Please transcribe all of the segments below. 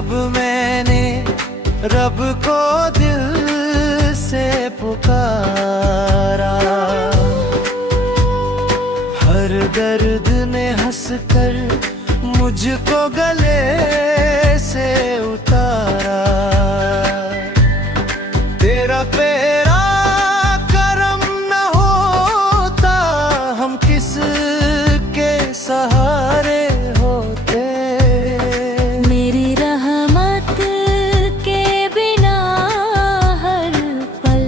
जब मैंने रब को दिल से पुकारा, हर दर्द ने हंसकर मुझको गले से उतारा। तेरा पेरा करम न होता, हम किस के सहारे होते। मेरी रहमत के बिना हर पल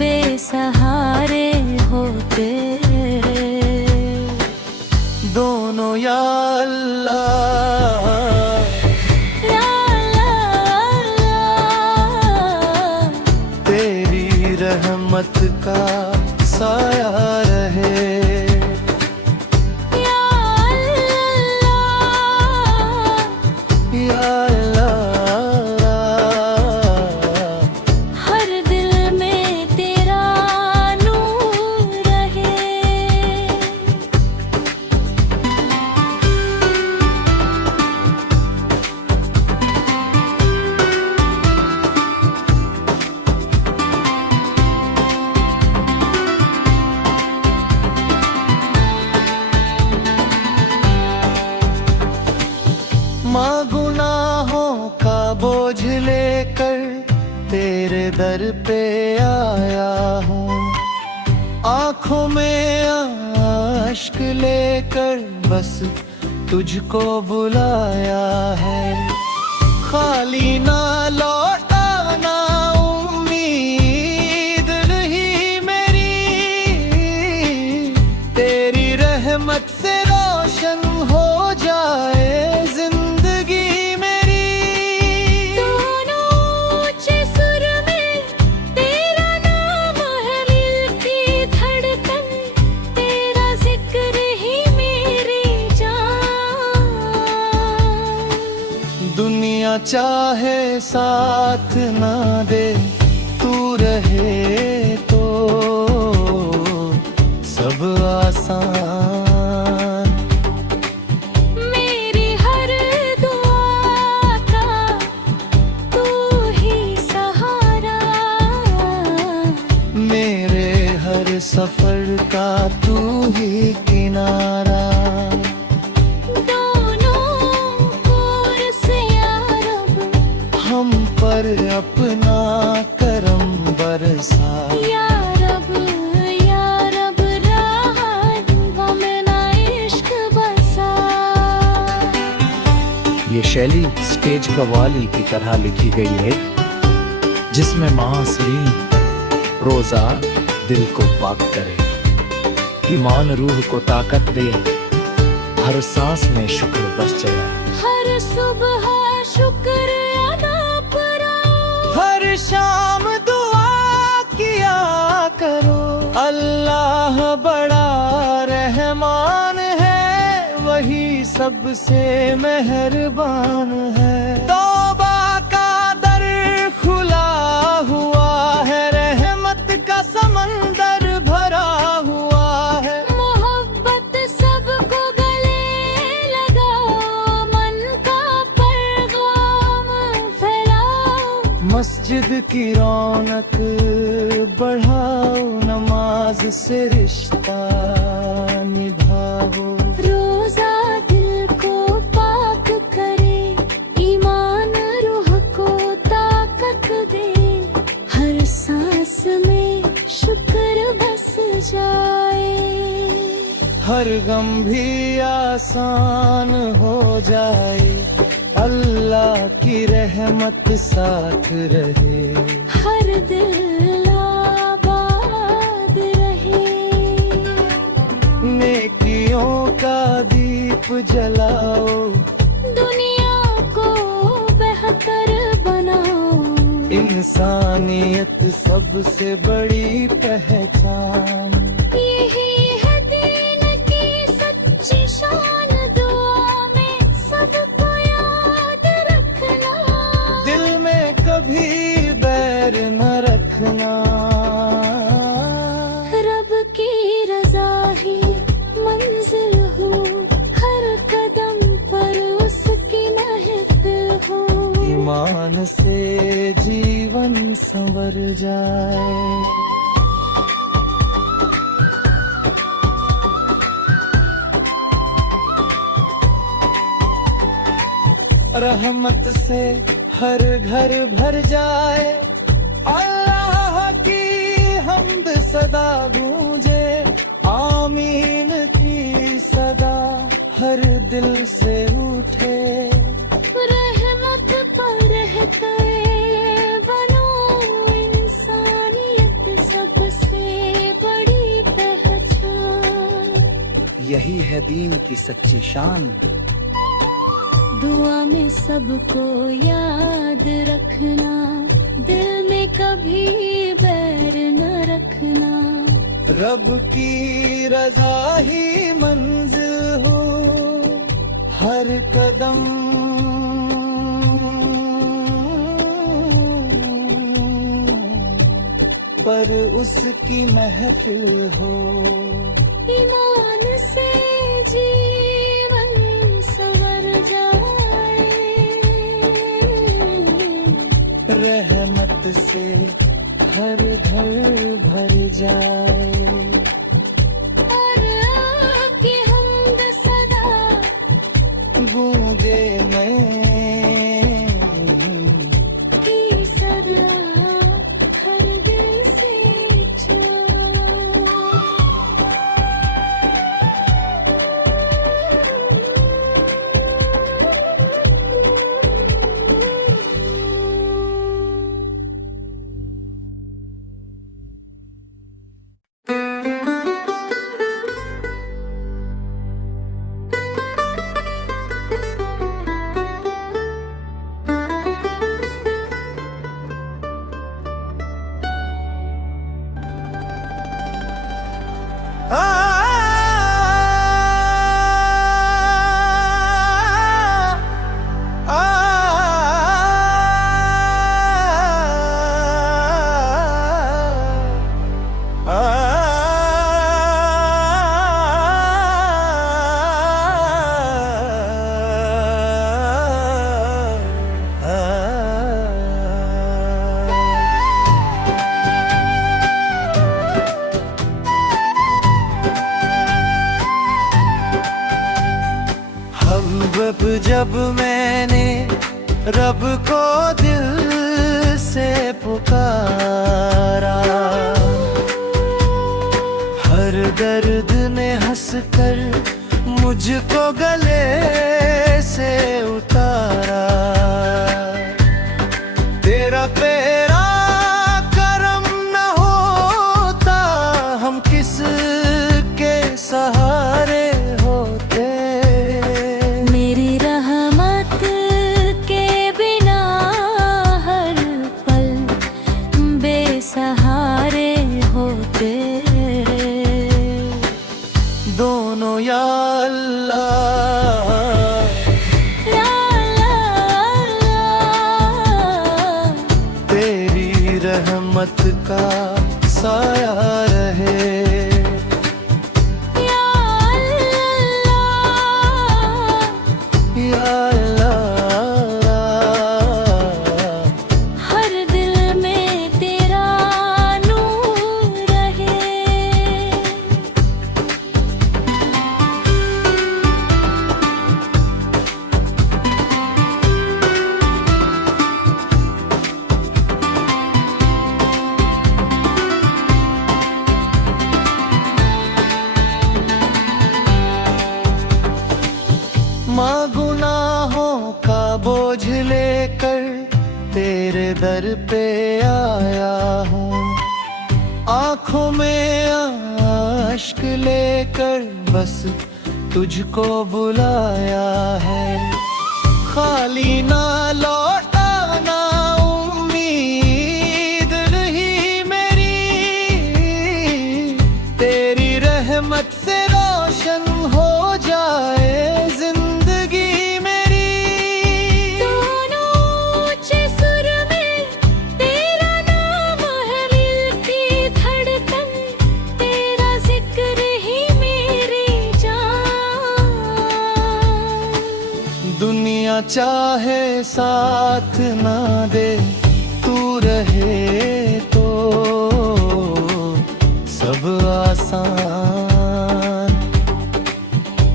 बेसहारे होते। दोनों या अल्लाह, या अल्लाह, तेरी रहमत का साया रहे। या अल्लाह, या अल्लाह, हर दिल में तेरा नूर रहे। माँ गुनाहों का बोझ लेकर तेरे दर पे आया हूँ। आँखों में आश्क लेकर बस तुझको बुलाया है। खाली ना लौटाना उम्मीद नहीं मेरी, तेरी रहमत से रोशन हो जाए जिंदगी मेरी। दोनों ऊंचे सुर में तेरा नाम है, मिलती धड़कन तेरा जिक्र ही मेरी जान। दुनिया चाहे साथ ना दे, तू रहे तो सब आसान। मेरी हर दुआ का तू ही सहारा, मेरे हर सफर का तू ही किनारा। दोनों ओर से या रब, हम पर अपना करम बरसा। या रब, या रब, राहत हमें ना इश्क बसा। ये शैली स्टेज कव्वाली की तरह लिखी गई है, जिसमें मासूम रोजा दिल को पाक करे, ईमान रूह को ताकत दे, हर सांस में शुक्र बस जाए। हर सुबह शुक्र अदा कराओ, हर शाम दुआ किया करो। अल्लाह बड़ा रहमान है, वही सबसे मेहरबान है। तौबा का दर खुला हुआ है, रहमत का समंदर भरा हुआ है। मोहब्बत सबको गले लगाओ, मन का पैगाम फैलाओ। मस्जिद की रौनक बढ़ाओ, नमाज से रिश्ता निभाओ। रोजा दिल को पाक करे, ईमान रूह को ताकत दे, हर सांस में शुक्र बस जाए। हर गम भी आसान हो जाए, अल्लाह की रहमत साथ रहे। हर दिल आबाद रहे, नेकियों का दीप जलाओ, दुनिया को बेहतर बनाओ। इंसानियत सबसे बड़ी पहचान। यही है दीन की सच्ची शान, दुआ में सबको याद रखना। दिल में कभी बैर न रखना। रब की रजा ही मंजिल हो, हर कदम पर उसकी महफिल हो। ईमान से जीवन संवर जाए। रहमत से हर घर भर जाए, अल्लाह की हम्द सदा गूंजे, आमीन की सदा हर दिल से उठे। रहमत पर रहते बनो, इंसानियत सबसे बड़ी पहचान। यही है दीन की सच्ची शान। दुआ में सबको याद रखना, दिल में कभी बैर न रखना। रब की रज़ा ही मंजिल हो, हर कदम पर उसकी महफिल हो। ईमान से जीवन संवर जाए, रहमत से हर घर भर जाए। और आपकी हम्द सदा गूंजे मैं की सदा हर दिल से जाए। जब मैंने रब को दिल से पुकारा, हर दर्द ने हंसकर मुझको गले से उतारा। तेरा तेरा करम न होता, हम किस के सहारे होते। मेरी रहमत के बिना हर पल बेसहारे होते। दोनों या अल्लाह, या अल्लाह, तेरी रहमत का साया रहे। या अल्लाह, या अल्लाह, हर दिल में तेरा नूर रहे। माँ गुनाहों का बोझ लेकर तेरे दर पे आया हूँ, आँखों में आश्क लेकर बस तुझको बुलाया है। खाली ना लौटाना उम्मीद रही मेरी, तेरी रहमत से रोशन हो जाए जिंदगी मेरी। दोनों ऊंचे सुर में तेरा नाम है, मिलती धड़कन तेरा जिक्र ही मेरी जान। दुनिया चाहे साथ ना दे, तू रहे तो सब आसान।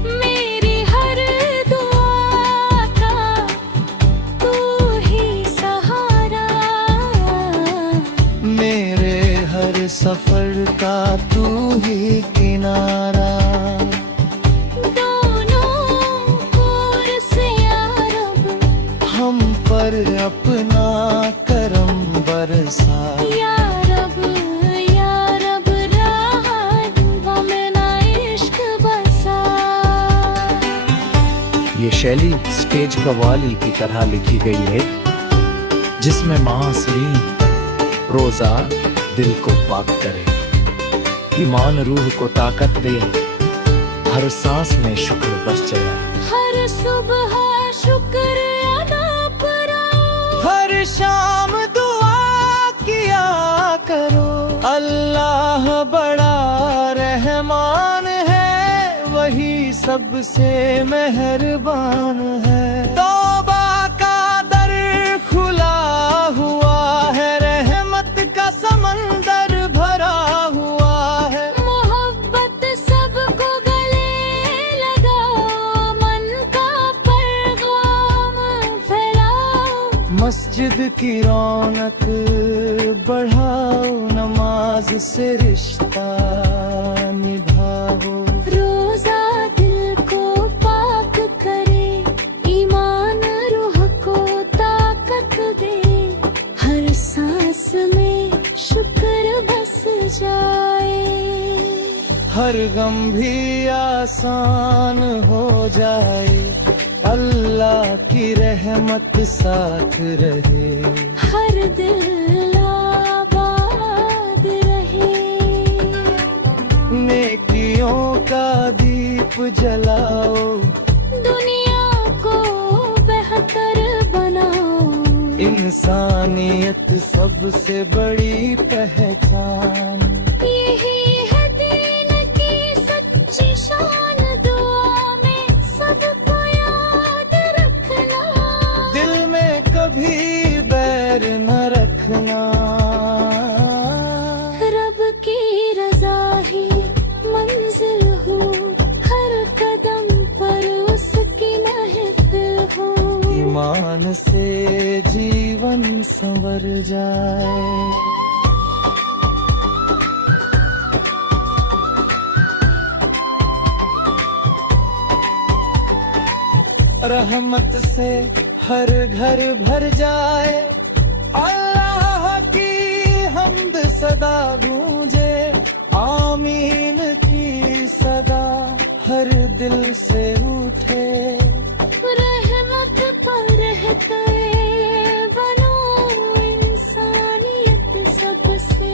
मेरी हर दुआ का तू ही सहारा, मेरे हर सफर का तू ही किनारा। दोनों ओर से या रब, हम पर अपना करम बरसा। या रब राहत हमें ना इश्क बसा। ये शैली स्टेज कव्वाली की तरह लिखी गई है, जिसमें महासरीन रोजा दिल को पाक करे, ईमान रूह को ताकत दे, हर सांस में शुक्र बस जाए। हर सुबह शुक्र अदा कराओ, हर शाम दुआ किया करो। अल्लाह बड़ा रहमान है, वही सबसे मेहरबान है। तौबा का दर खुला हुआ है, रहमत का समंदर भरा हुआ है। मोहब्बत सबको गले लगाओ, मन का पैगाम फैलाओ। मस्जिद की रौनक बढ़ाओ, नमाज से रिश्ता निभाओ। रोजा दिल को पाक करे, ईमान रूह को ताकत दे, हर सांस में शुक्र बस जाए। हर गम भी आसान हो जाए, अल्लाह की रहमत साथ रहे। हर दिल आबाद रहे, नेकियों का दीप जलाओ, दुनिया को बेहतर बनाओ। इंसानियत सबसे बड़ी पहचान। यही है दीन की सच्ची शान, दुआ में सबको याद रखना। दिल में कभी बैर न रखना। रब की रजा ही मंजिल हो, हर कदम पर उसकी महफिल हो। ईमान से जीवन संवर जाए। रहमत से हर घर भर जाए, अल्लाह की हम्द सदा गूंजे। आमीन की सदा हर दिल से उठे। रहमत पर रहते बनो, इंसानियत सबसे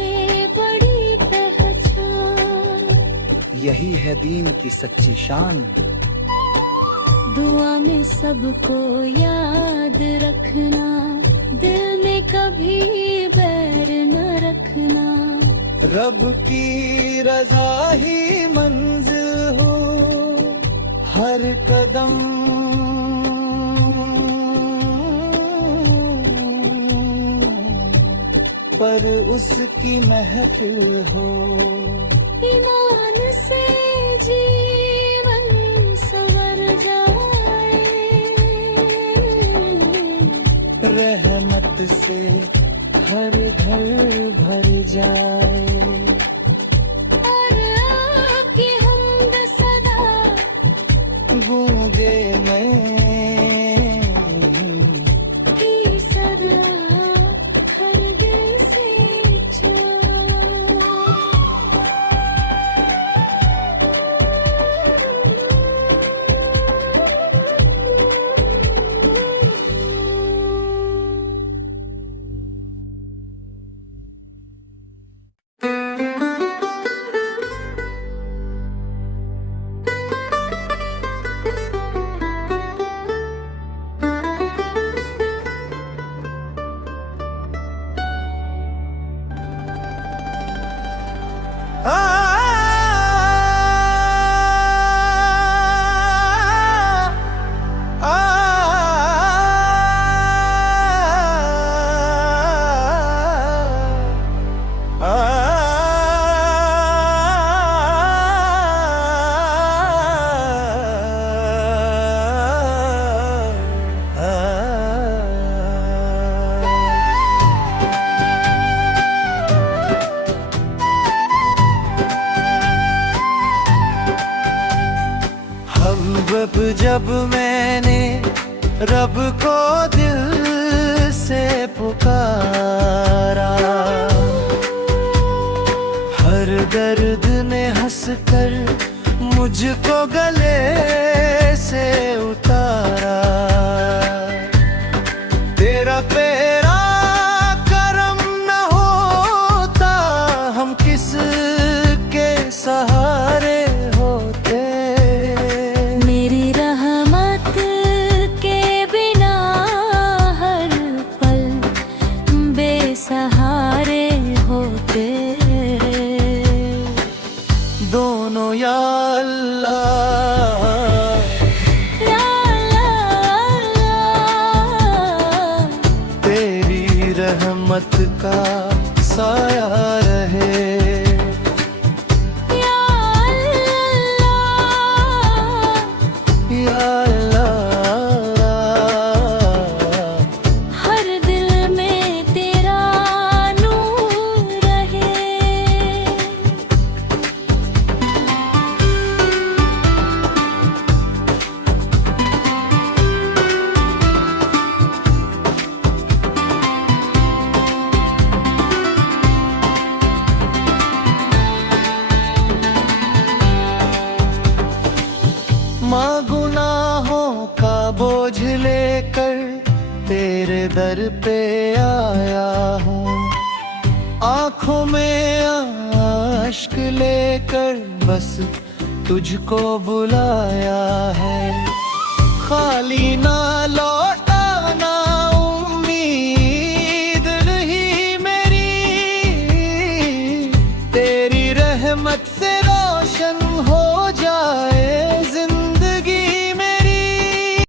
बड़ी पहचान। यही है दीन की सच्ची शान। दुआ में सबको याद रखना, दिल में कभी बैर न रखना। रब की रजा ही मंजिल हो, हर कदम पर उसकी महफिल हो। ईमान से जीवन संवर जाए, रहमत से हर घर भर जाए। और आपकी हमद सदा गूंजे मैं की सदा हर दिल से जब मैंने रब को दिल से पुकारा, हर दर्द ने हंसकर मुझको गले से उतारा। तेरा पेरा करम न होता, हम किस के सहारे होते। मेरी रहमत के बिना हर पल बेसहारे होते। दोनों या अल्लाह, या अल्लाह, तेरी रहमत का साया रहे। या अल्लाह, या अल्लाह, हर दिल में तेरा नूर रहे। माँ गुनाहों का बोझ लेकर तेरे दर पे आया हूँ। आँखों में आश्क लेकर बस तुझको बुलाया है। खाली ना लौटाना उम्मीद रही मेरी, तेरी रहमत से रोशन हो